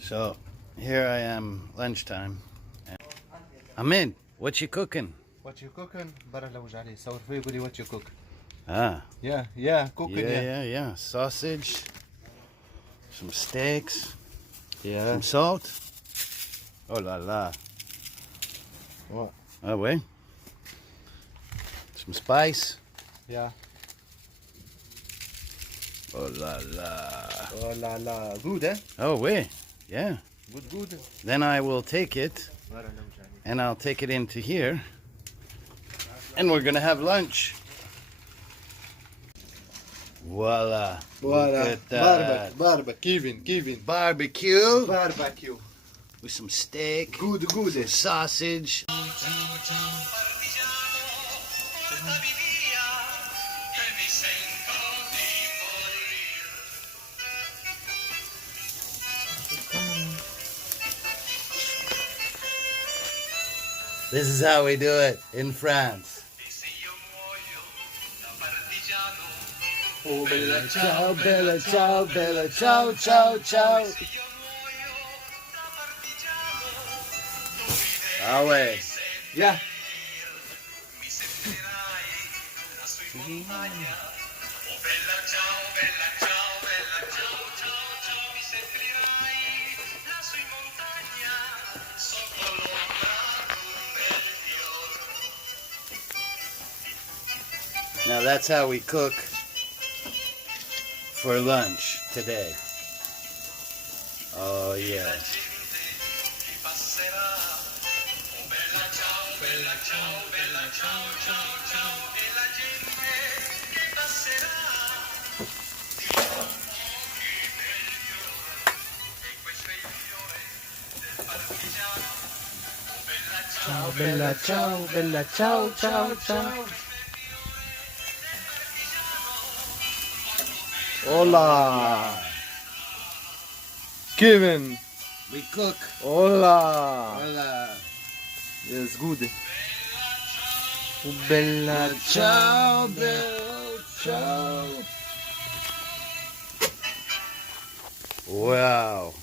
So here I am, lunchtime. Ahmed, what you cooking? What you cooking? برا لو جعلي صور فيه يقول لي what you cook. Ah, Yeah, cooking. yeah. Sausage, some steaks, Yeah. some salt. Oh la la. What? Oh wait. Some spice. Yeah. Oh la la. Oh la la. Good, eh? Oh wait. Yeah. Good. Then I will take it برا لو جعلي. and I'll take it into here. And we're gonna have lunch. Voila. Look at that. Kevin. Barbecue Barbecue. with some steak, Good. some sausage. This is how we do it in France. Oh, bella Ciao, bella ciao, bella ciao, ciao, ciao. Away. Yeah. Now that's how we cook for lunch today. Oh yeah. Ciao, bella ciao, ciao. Hola. Kevin. We cook. Hola. Hola. Yes, good. Bella ciao, bella ciao. Wow.